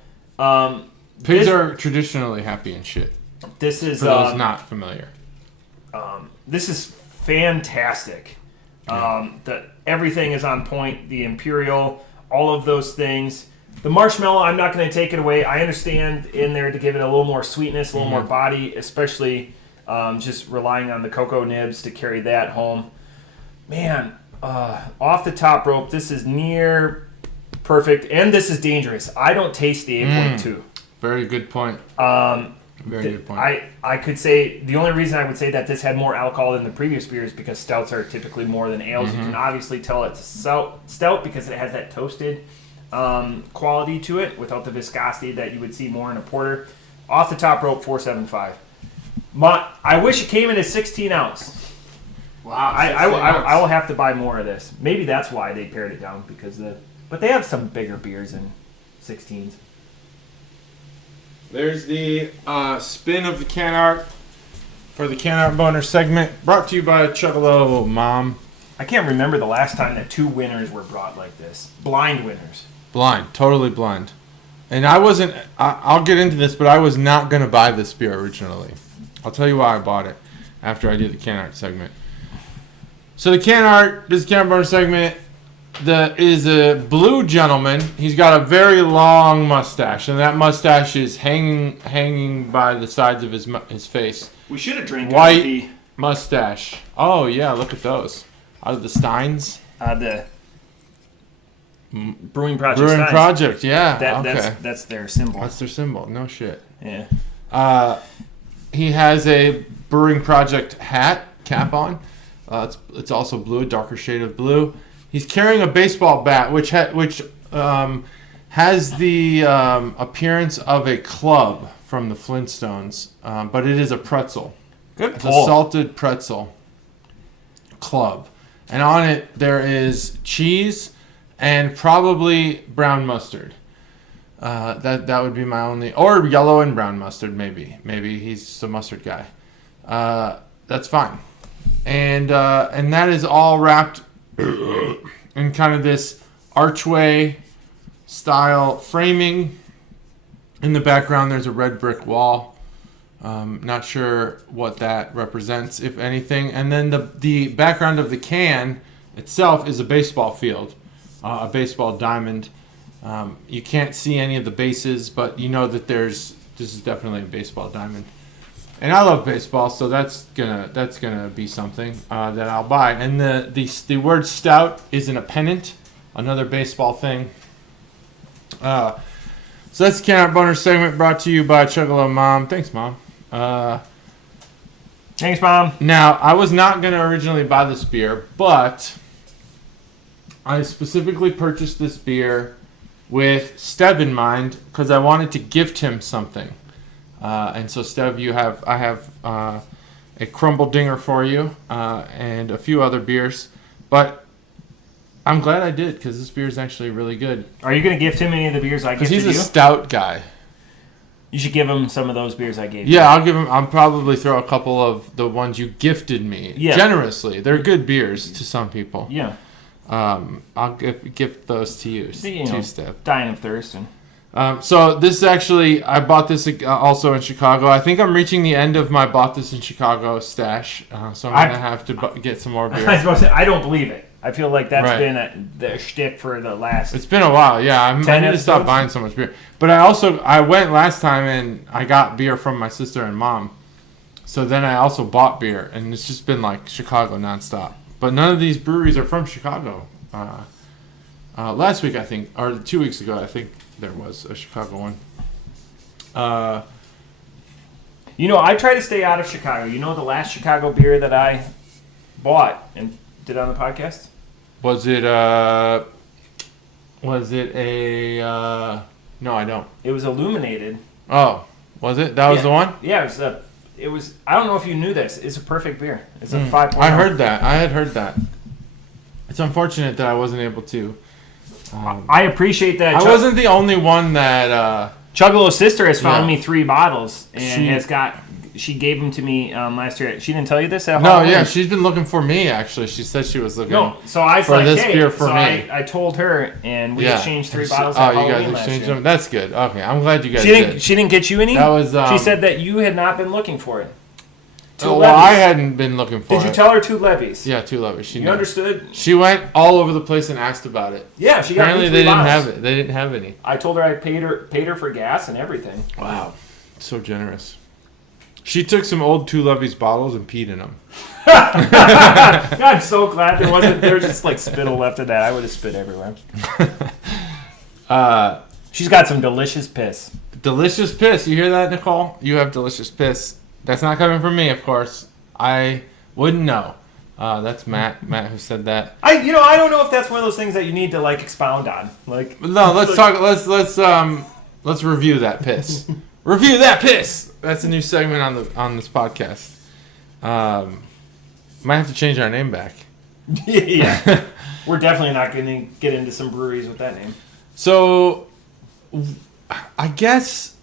pigs are traditionally happy in shit. This is for those not familiar. This is fantastic. Everything is on point. The Imperial, all of those things. The marshmallow, I'm not going to take it away. I understand in there to give it a little more sweetness, a little more body, especially just relying on the cocoa nibs to carry that home. Man, off the top rope, this is near perfect, and this is dangerous. I don't taste the 8.2. Very good point. Very good point. I could say the only reason I would say that this had more alcohol than the previous beers because stouts are typically more than ales. You can obviously tell it's a stout because it has that toasted quality to it without the viscosity that you would see more in a porter. Off the top rope, 4.75. I wish it came in a 16 ounce. Wow, I will have to buy more of this. Maybe that's why they pared it down but they have some bigger beers in 16s. There's the spin of the can art for the can art boner segment, brought to you by Chuggalo Mom. I can't remember the last time that 2 winners were brought like this. Blind winners. Blind, totally blind. And I wasn't, I'll get into this, but I was not going to buy this beer originally. I'll tell you why I bought it after I do the can art segment. So the can art, this can art boner segment, is a blue gentleman. He's got a very long mustache, and that mustache is hanging by the sides of his face. We should have drank white Mustache. Oh, yeah, look at those. Out of the Steins. The Brewing Projekt. Brewing Steins. Projekt, yeah. Okay. That's their symbol. That's their symbol. No shit. Yeah. He has a Brewing Projekt cap on. It's also blue, a darker shade of blue. He's carrying a baseball bat, which has the appearance of a club from the Flintstones, but it is a pretzel. Good It's pull. a salted pretzel club. And on it, there is cheese and probably brown mustard. That would be my only... Or yellow and brown mustard, maybe. Maybe he's a mustard guy. That's fine. And that is all wrapped in kind of this archway style framing. In the background, there's a red brick wall. Not sure what that represents, if anything. And then the background of the can itself is a baseball field, a baseball diamond. You can't see any of the bases, but you know that this is definitely a baseball diamond. And I love baseball, so that's gonna be something that I'll buy. And the word stout is in a pennant, another baseball thing. So that's the Can Art Boner segment brought to you by Chuggalos Mom. Thanks, Mom. Thanks, Mom. Now, I was not going to originally buy this beer, but I specifically purchased this beer with Stev in mind because I wanted to gift him something. And so, Stev, I have a Crumbledinger for you and a few other beers. But I'm glad I did because this beer is actually really good. Are you going to gift him any of the beers I gifted you? Because he's a stout guy. You should give him some of ththose beers I gave you. Yeah, I'll give him. I'll probably throw a couple of the ones you gifted me generously. They're good beers to some people. Yeah. I'll gift those to you, Steph. Dying of thirst. So this is actually, I bought this also in Chicago. I think I'm reaching the end of my bought this in Chicago stash. So I'm going to have to get some more beer. I was supposed to say, I don't believe it. I feel like that's been the shtick for the last... It's been a while, yeah. I need to stop buying so much beer. But I went last time and I got beer from my sister and mom. So then I also bought beer. And it's just been like Chicago nonstop. But none of these breweries are from Chicago. Last week, I think, or 2 weeks ago, I think there was a Chicago one. I try to stay out of Chicago. You know the last Chicago beer that I bought and did on the podcast? Was it a... No, I don't. It was Illuminated. Oh, was it? That was the one? Yeah, it was. I don't know if you knew this. It's a perfect beer. It's a 5.0. I heard that. I had heard that. It's unfortunate that I wasn't able to. I appreciate that. I wasn't the only one that... Chuggalos' sister has found me 3 bottles and she gave them to me last year. She didn't tell you this at Halloween? No, yeah, she's been looking for me, actually. She said she was looking for this beer for me. I told her, and we exchanged 3 bottles at Halloween. You guys exchanged them? That's good. Okay, I'm glad you guys did. She didn't get you any? That was, she said that you had not been looking for it. I hadn't been looking for it. Did you tell her 2 levies? Yeah, 2 levies. She understood? She went all over the place and asked about it. Yeah, she got Apparently me 3 bottles. Didn't have it. They didn't have any. I told her I paid her for gas and everything. Wow. So generous. She took some old 2 levies bottles and peed in them. I'm so glad there wasn't. There was just like spittle left of that. I would have spit everywhere. She's got some delicious piss. Delicious piss. You hear that, Nicole? You have delicious piss. That's not coming from me, of course. I wouldn't know. That's Matt. Matt who said that. I don't know if that's one of those things that you need to like expound on. Like no, let's talk. Let's review that piss. Review that piss. That's a new segment on this podcast. Might have to change our name back. Yeah, we're definitely not going to get into some breweries with that name. So, I guess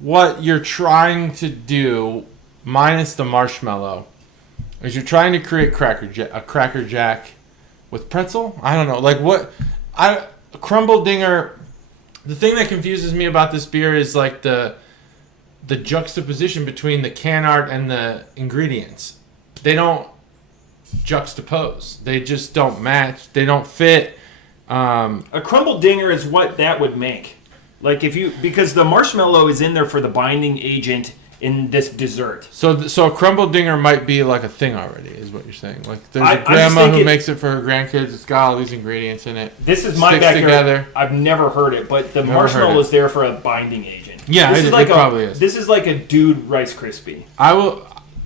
what you're trying to do, minus the marshmallow, is you're trying to create a Cracker Jack with pretzel. I don't know, like what Crumbledinger. The thing that confuses me about this beer is like the juxtaposition between the can art and the ingredients. They don't juxtapose. They just don't match. They don't fit. A Crumbledinger is what that would make. Like because the marshmallow is in there for the binding agent in this dessert. So a Crumbledinger might be like a thing already, is what you're saying. Like there's a grandma who makes it for her grandkids. It's got all these ingredients in it. This is my backyard. Together. I've never heard it, but the marshmallow is there for a binding agent. Yeah, it probably is. This is like a dude Rice Krispie.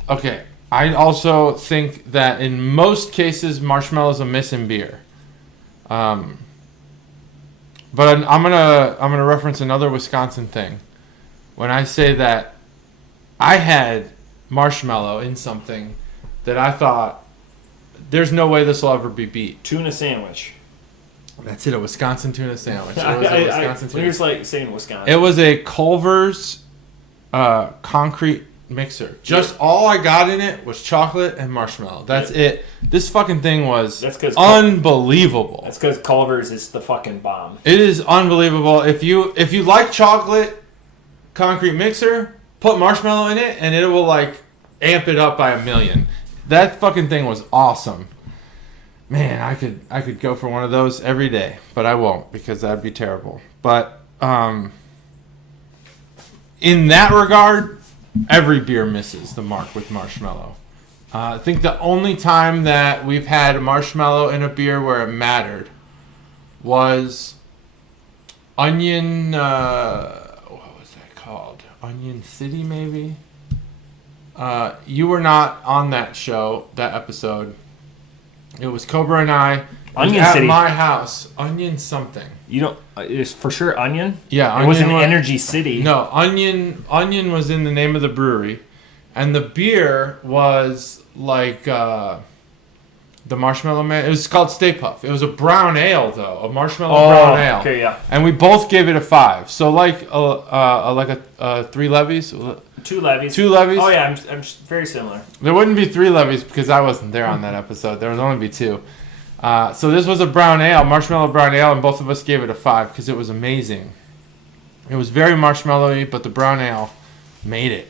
Okay. I also think that in most cases, marshmallow is a miss in beer. But I'm gonna reference another Wisconsin thing. When I say that I had marshmallow in something that I thought there's no way this will ever be beat. Tuna sandwich. That's it, a Wisconsin tuna sandwich. It was a Wisconsin tuna. You're like saying Wisconsin. It was a Culver's concrete mixer. Just all I got in it was chocolate and marshmallow. That's it. This fucking thing was unbelievable. That's because Culver's is the fucking bomb. It is unbelievable. If you like chocolate concrete mixer, put marshmallow in it and it will like amp it up by a million. That fucking thing was awesome. Man, I could go for one of those every day, but I won't because that'd be terrible. But in that regard, every beer misses the mark with marshmallow. I think the only time that we've had marshmallow in a beer where it mattered was Onion. What was that called? Onion City, maybe. You were not on that episode. It was Cobra and I. Onion City. At my house. Onion something. You don't. It's for sure Onion. Yeah, it wasn't Energy City. No, Onion. Onion was in the name of the brewery, and the beer was like the Marshmallow Man. It was called Stay Puft. It was a brown ale though, a marshmallow brown ale. Okay, yeah. And we both gave it a 5. So like a 3 levies. 2 levies. 2 levies. Oh yeah, I'm very similar. There wouldn't be 3 levies because I wasn't there on that episode. There would only be 2. So this was a brown ale, marshmallow brown ale, and both of us gave it a 5 because it was amazing. It was very marshmallowy, but the brown ale made it.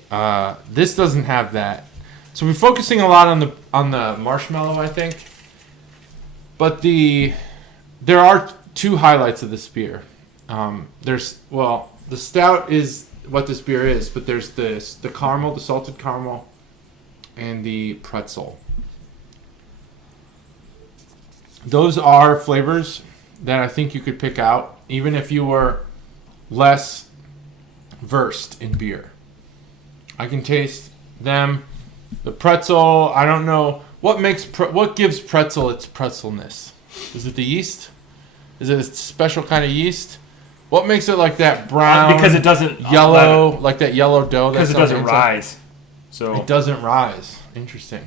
This doesn't have that. So we're focusing a lot on the marshmallow, I think. But there are 2 highlights of this beer. The stout is what this beer is, but there's the caramel, the salted caramel, and the pretzel. Those are flavors that I think you could pick out, even if you were less versed in beer. I can taste them. The pretzel, I don't know what gives pretzel its pretzelness. Is it the yeast? Is it a special kind of yeast? What makes it like that brown? Because it doesn't yellow, like that yellow dough. Because it doesn't rise. So it doesn't rise. Interesting.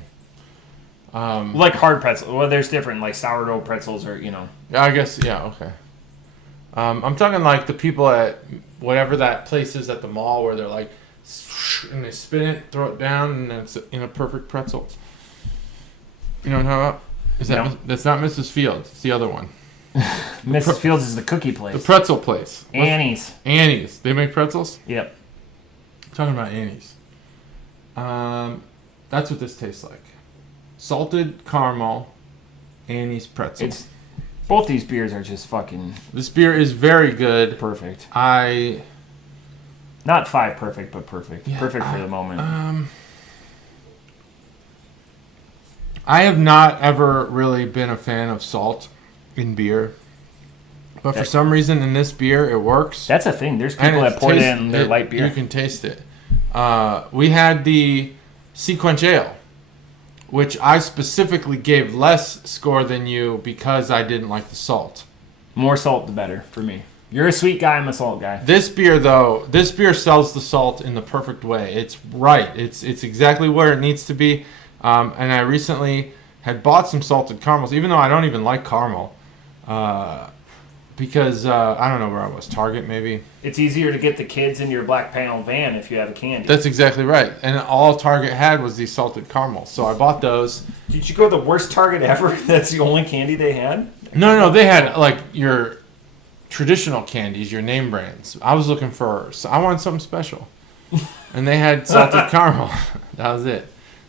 Like hard pretzel. Well, there's different like sourdough pretzels, or Yeah, I guess. Yeah. Okay. I'm talking like the people at whatever that place is at the mall where they're like, and they spin it, throw it down, and it's in a perfect pretzel. You know what I'm talking about? That's not Mrs. Fields. It's the other one. Mrs. Fields is the cookie place. The pretzel place. Annie's. Annie's. They make pretzels? Yep. I'm talking about Annie's. That's what this tastes like. Salted caramel, Annie's pretzel. Both these beers are just fucking... This beer is very good. Perfect. Not 5 perfect, but perfect. Yeah, perfect for the moment. I have not ever really been a fan of salt in beer. But for some reason in this beer, it works. That's a thing. There's people that pour it in their light beer. You can taste it. We had the Sequench Ale, which I specifically gave less score than you because I didn't like the salt. More salt, the better for me. You're a sweet guy, I'm a salt guy. This beer sells the salt in the perfect way. It's right. It's exactly where it needs to be. And I recently had bought some salted caramels, even though I don't even like caramel. Because I don't know where I was. Target, maybe. It's easier to get the kids in your black panel van if you have a candy. That's exactly right. And all Target had was these salted caramels. So I bought those. Did you go to the worst Target ever? That's the only candy they had? No. They had like your traditional candies, your name brands. I was looking I wanted something special. And they had salted caramel. That was it.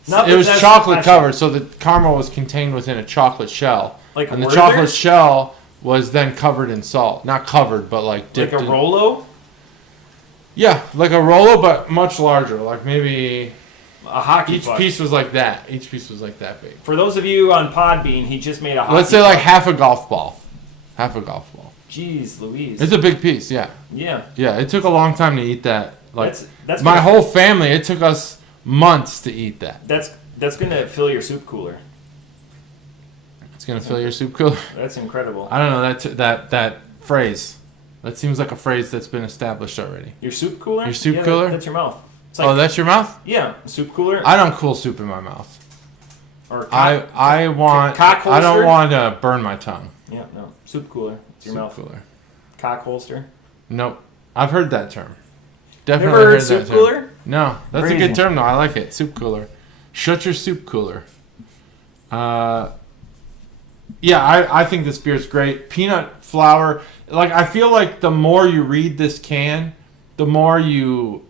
It was chocolate covered, so the caramel was contained within a chocolate shell. And the chocolate shell was then covered in salt. Not covered, but like dipped. Like a Rolo? Yeah, like a Rolo, but much larger. Like maybe a hockey each puck. piece was like that. Each piece was like that big. For those of you on Podbean, he just made a hockey Let's say puck. like half a golf ball. Half a golf ball. Jeez Louise. It's a big piece, yeah. Yeah. Yeah, it took a long time to eat that. Like that's my whole family, it took us months to eat that. That's gonna fill your soup cooler. It's gonna fill your soup cooler. That's incredible. I don't know that phrase. That seems like a phrase that's been established already. Your soup cooler? Your soup cooler? That's your mouth. It's like, Oh, that's your mouth? Yeah, soup cooler. I don't cool soup in my mouth. Or I holster? don't want to burn my tongue. Yeah, no. Soup cooler. It's your mouth. Cooler. Cock holster. Nope. I've heard that term. Definitely Never heard that soup term. cooler? No, that's Crazy. a good term though. I like it. Soup cooler. Shut your soup cooler. Yeah, I think this beer is great. Peanut flour. Like, I feel like the more you read this can, the more you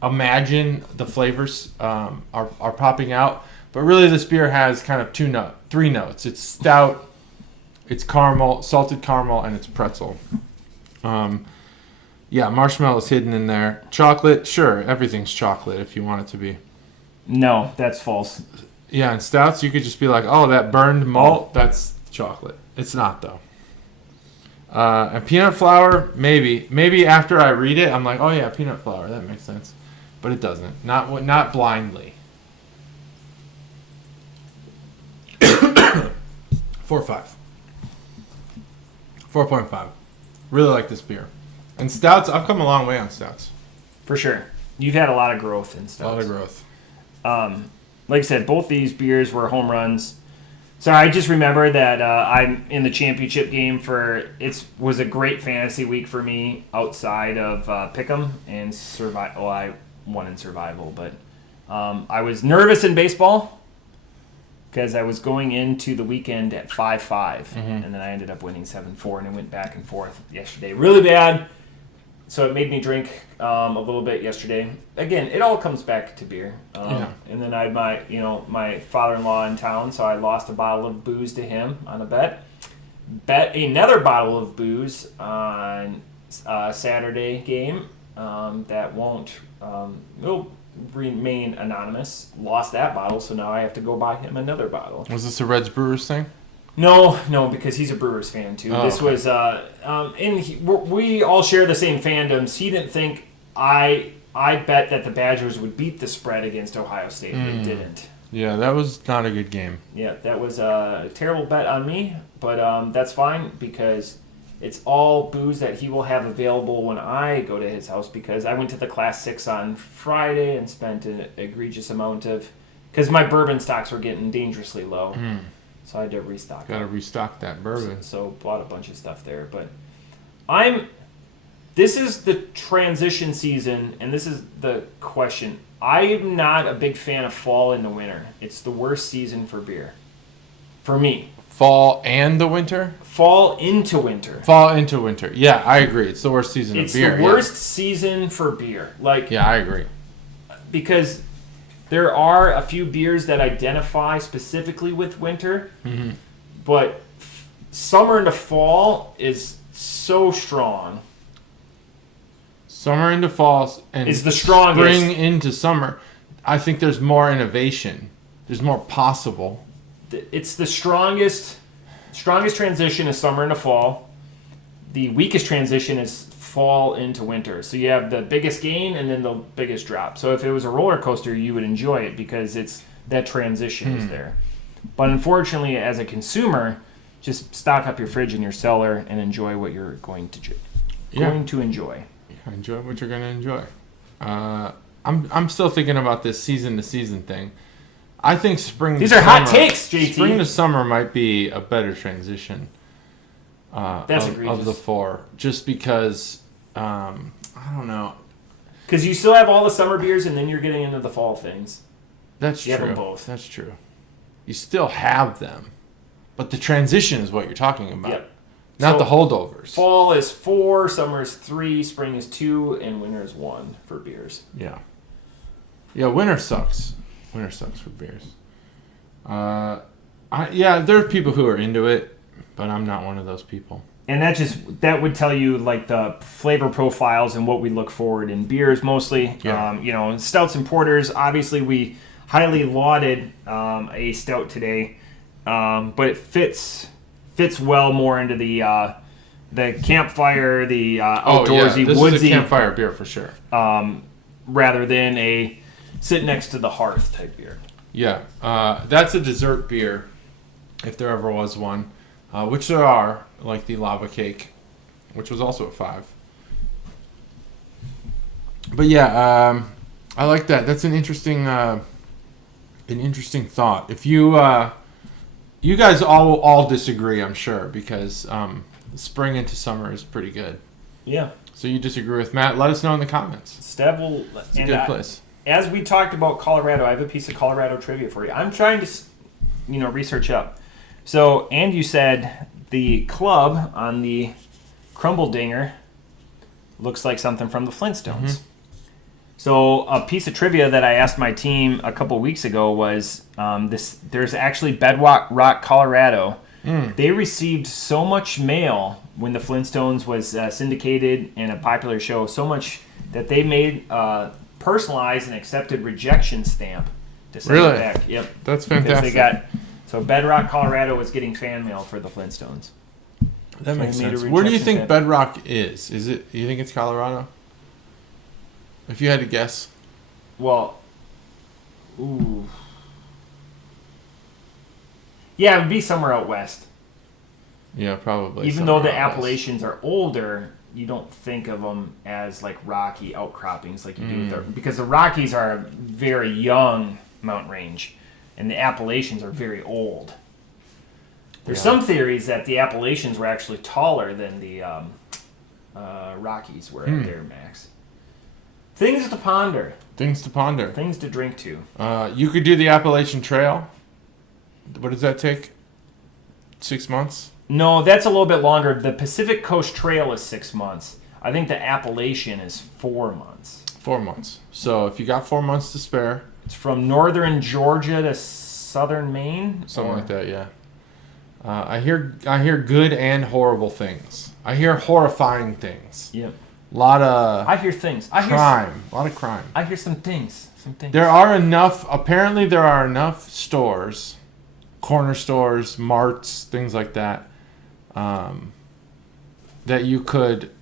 imagine the flavors are popping out. But really, this beer has kind of three notes. It's stout, it's caramel, salted caramel, and it's pretzel. Yeah, marshmallow's hidden in there. Chocolate, sure, everything's chocolate if you want it to be. No, that's false. Yeah, and stouts, you could just be like, oh, that burned malt, that's chocolate. It's not, though. And peanut flour, maybe. Maybe after I read it, I'm like, oh, yeah, peanut flour. That makes sense. But it doesn't. Not blindly. 4.5. 4.5. Really like this beer. And stouts, I've come a long way on stouts. For sure. You've had a lot of growth in stouts. A lot of growth. Like I said, both these beers were home runs. So I just remember that I'm in the championship game was a great fantasy week for me outside of Pick'em and survival. Well, I won in survival, but I was nervous in baseball because I was going into the weekend at 5-5, and then I ended up winning 7-4, and it went back and forth yesterday really bad. So it made me drink a little bit yesterday. Again, it all comes back to beer. And then I had my father-in-law in town, so I lost a bottle of booze to him on a bet. Bet another bottle of booze on a Saturday game that will remain anonymous. Lost that bottle, so now I have to go buy him another bottle. Was this a Reds Brewers thing? No, because he's a Brewers fan too. Oh, this was, we all share the same fandoms. He didn't think I bet that the Badgers would beat the spread against Ohio State. They didn't. Yeah, that was not a good game. Yeah, that was a terrible bet on me, but that's fine because it's all booze that he will have available when I go to his house because I went to the Class 6 on Friday and spent an egregious amount of, because my bourbon stocks were getting dangerously low. So I had to restock. Got to restock that bourbon. So bought a bunch of stuff there. But this is the transition season, and this is the question. I'm not a big fan of fall into winter. It's the worst season for beer. For me. Fall and the winter? Fall into winter. Fall into winter. Yeah, I agree. It's the worst season of beer. It's the worst season for beer. Yeah, I agree. Because there are a few beers that identify specifically with winter, but summer into fall is so strong. Summer into fall and is the strongest. Spring into summer. I think there's more innovation. There's more possible. It's the strongest transition is summer into fall. The weakest transition is fall into winter. So you have the biggest gain and then the biggest drop. So if it was a roller coaster, you would enjoy it because it's that transition is there. But unfortunately, as a consumer, just stock up your fridge and your cellar and enjoy what you're going to enjoy. Yeah, enjoy what you're going to enjoy. I'm still thinking about this season to season thing. I think spring. These are hot takes, JT. Spring to summer might be a better transition. That's egregious. Of the four, just because I don't know. Because you still have all the summer beers, and then you're getting into the fall things. That's true. You have them both. That's true. You still have them, but the transition is what you're talking about. Yep. Not the holdovers. Fall is 4, summer is 3, spring is 2, and winter is 1 for beers. Yeah. Yeah, winter sucks. Winter sucks for beers. There are people who are into it, but I'm not one of those people. And that would tell you like the flavor profiles and what we look for in beers mostly. Yeah. Stouts and porters. Obviously, we highly lauded a stout today, but it fits well more into the campfire, the outdoorsy, this woodsy. This is a campfire beer for sure. Rather than a sit next to the hearth type beer. Yeah, that's a dessert beer, if there ever was one. Which there are, like the lava cake, which was also a 5. But yeah, I like that. That's an interesting thought. If you guys all disagree, I'm sure, because spring into summer is pretty good. Yeah. So you disagree with Matt? Let us know in the comments. Steb will. It's a good place. As we talked about Colorado, I have a piece of Colorado trivia for you. I'm trying to, research up. So, and you said the club on the Crumbledinger looks like something from the Flintstones. Mm-hmm. So, a piece of trivia that I asked my team a couple weeks ago was there's actually Bedrock, Colorado. They received so much mail when the Flintstones was syndicated in a popular show, so much that they made personalized and accepted rejection stamp to send it back. Yep. That's fantastic. So Bedrock, Colorado was getting fan mail for the Flintstones. That makes sense. Where do you think Bedrock is? Is it? You think it's Colorado? If you had to guess. Well, ooh. Yeah, it would be somewhere out west. Yeah, probably. Even though the Appalachians are older, you don't think of them as like rocky outcroppings like you do with because the Rockies are a very young mountain range. And the Appalachians are very old. There's some theories that the Appalachians were actually taller than the Rockies were at their max. Things to ponder. Things to ponder. Things to drink to. You could do the Appalachian Trail. What does that take? 6 months? No, that's a little bit longer. The Pacific Coast Trail is 6 months. I think the Appalachian is 4 months. 4 months. So if you got 4 months to spare. It's from northern Georgia to southern Maine? Something like that, yeah. I hear good and horrible things. I hear horrifying things. Yep. A lot of I hear things. Crime. A lot of crime. I hear some things. Apparently there are enough stores, corner stores, marts, things like that, that you could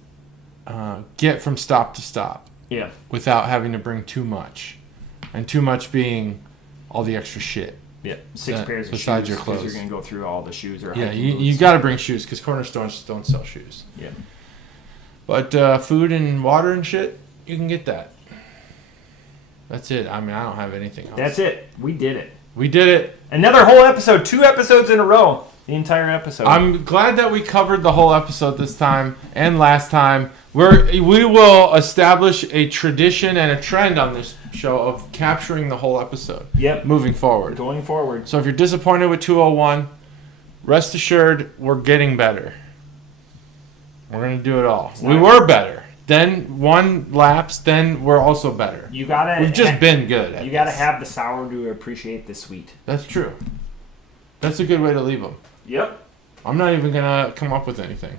get from stop to stop. Yeah. Without having to bring too much. And too much being all the extra shit. Yeah, 6 pairs of besides shoes your clothes. because you're going to go through all the shoes. Or you got to bring shoes because corner stores don't sell shoes. Yeah. But food and water and shit, you can get that. That's it. I mean, I don't have anything else. That's it. We did it. We did it. Another whole episode. 2 episodes in a row. The entire episode. I'm glad that we covered the whole episode this time and last time. We will establish a tradition and a trend on this show of capturing the whole episode. Yep. Moving forward. Going forward. So if you're disappointed with 201, rest assured we're getting better. We're going to do it all. We were better. Then one lapse, then we're also better. We've just been good at You got to have the sour to appreciate the sweet. That's true. That's a good way to leave them. Yep. I'm not even going to come up with anything.